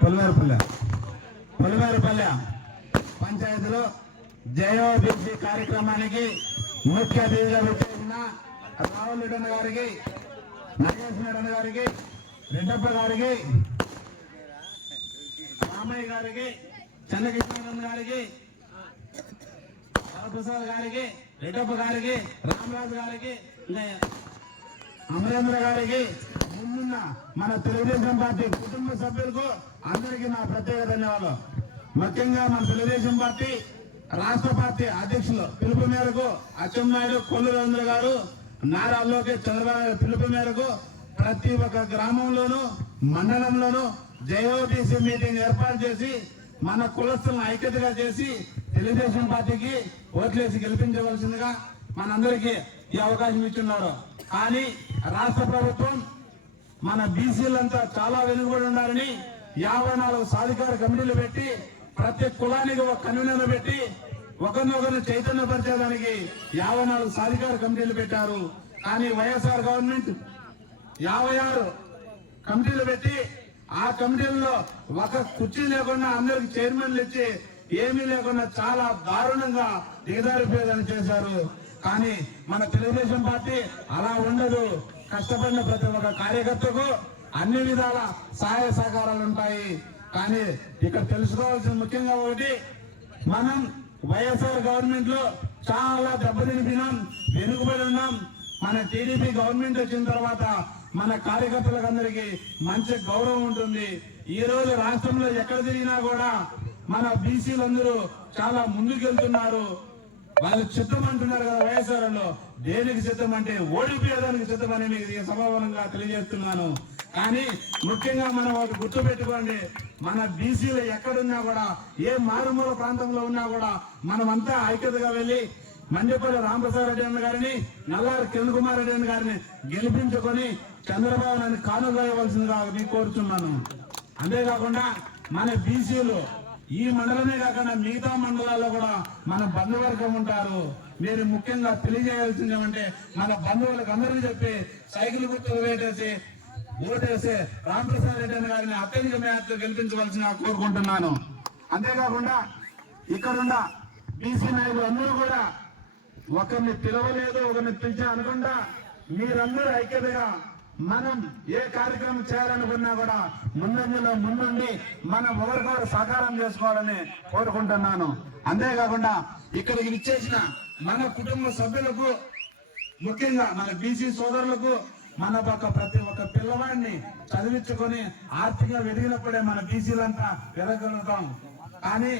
పులివేరుపల్లె పంచాయతీలో జయోబీసీ కార్యక్రమానికి ముఖ్య అతిథిగా వచ్చేసిన రాహుల్ రెడ్డి గారికి, నాగేశ్ రెడ్డి గారికి, రెడ్డప్ప గారికి, రామయ్య గారికి, చంద్రకిషోర్ గారికి, ప్రసాద్ గారికి, రెడ్డప్ప గారికి, రామరాజు గారికి, అమరేంద్ర గారికి, ముందున్న మన తెలుగుదేశం పార్టీ కుటుంబ సభ్యులకు అందరికీ నా ప్రత్యేక ధన్యవాదాలు. ముఖ్యంగా మన తెలుగుదేశం పార్టీ రాష్ట్ర పార్టీ అధ్యక్షులు పిలుపు మేరకు అచ్చెన్నాయుడు, కొల్లు రవీంద్ర గారు, నారా లోకేష్ చంద్రబాబు పిలుపు మేరకు ప్రతి ఒక్క గ్రామంలోనూ మండలంలోనూ జేఓటీసీ మీటింగ్ ఏర్పాటు చేసి మన కులస్తులను ఐక్యతగా చేసి తెలుగుదేశం పార్టీకి ఓట్లేసి గెలిపించవలసిందిగా మనందరికీ ఈ అవకాశం ఇచ్చున్నారు. కానీ రాష్ట్ర ప్రభుత్వం మన బీసీలంతా చాలా వెనుకబడి ఉండాలని 54 సాధికార కమిటీలు పెట్టి ప్రతి కులానికి ఒక కన్వీనర్ పెట్టి ఒకరినొకరిని చైతన్యపరిచేదానికి 54 సాధికార కమిటీలు పెట్టారు. కానీ వైఎస్ఆర్ గవర్నమెంట్ 56 కమిటీలు పెట్టి ఆ కమిటీల్లో ఒక కుర్చీ లేకుండా అందరికి చైర్మన్లు ఇచ్చి ఏమీ లేకుండా చాలా దారుణంగా దిగజారిపోయేదని చేశారు. కానీ మన తెలుగుదేశం పార్టీ అలా ఉండదు. కష్టపడిన ప్రతి ఒక్క కార్యకర్తకు అన్ని విధాల సహాయ సహకారాలు ఉంటాయి. కానీ ఇక్కడ తెలుసుకోవాల్సిన ముఖ్యంగా ఒకటి, మనం వైఎస్ఆర్ గవర్నమెంట్ లో చాలా దెబ్బతినిపినాం, వెనుకబడి ఉన్నాం. మన టీడీపీ గవర్నమెంట్ వచ్చిన తర్వాత మన కార్యకర్తలకు అందరికీ మంచి గౌరవం ఉంటుంది. ఈ రోజు రాష్ట్రంలో ఎక్కడ తిరిగినా కూడా మన బీసీలందరూ చాలా ముందుకెళ్తున్నారు. వాళ్ళు చిత్తం అంటున్నారు కదా వైఎస్ఆర్ లో, దేనికి చిత్తం అంటే ఓడిపోయేదానికి చిత్తమని మీకు సభావనంగా తెలియజేస్తున్నాను. కానీ ముఖ్యంగా మనం ఒకటి గుర్తు పెట్టుకోండి, మన బీసీలు ఎక్కడున్నా కూడా, ఏ మారుమూల ప్రాంతంలో ఉన్నా కూడా మనమంతా ఐక్యతగా వెళ్లి మండపల్లి రామప్రసాద్ రెడ్డి అన్న గారిని, నల్లారి కిరణ్ కుమార్ రెడ్డి అన్న గారిని గెలిపించుకొని చంద్రబాబు నాయుడు కానుగా ఇవ్వాల్సిందిగా మీకు కోరుతున్నాను. అంతేకాకుండా మన బీసీలు ఈ మండలమే కాకుండా మిగతా మండలాల్లో కూడా మన బంధువర్గం ఉంటారు. మీరు ముఖ్యంగా తెలియజేయాల్సింది ఏమంటే, మన బంధువులకు అందరికీ చెప్పి సైకిల్ గుర్తులు ఓటేసి రామప్రసాద్ రెడ్డి అన్న గారిని అత్యధిక మేరతో గెలిపించవలసిన కోరుకుంటున్నాను. అంతేకాకుండా ఇక్కడున్న బీసీ నాయకులు అందరూ కూడా ఒకరిని పిలవలేదు, ఒకరిని పిలిచా అనుకుంటా మీరందరూ ఐక్యతగా మనం ఏ కార్యక్రమం చేయాలనుకున్నా కూడా ముందుండి మనం ఒకరికొకరు సహకారం చేసుకోవాలని కోరుకుంటున్నాను. అంతేకాకుండా ఇక్కడికి ఇచ్చేసిన మన కుటుంబ సభ్యులకు, ముఖ్యంగా మన బీసీ సోదరులకు, మన ప్రతి ఒక్క పిల్లవాడిని చదివించుకొని ఆర్థికంగా ఎదిగినప్పుడే మన బీసీలంతా పెరగలుగుతాం. కానీ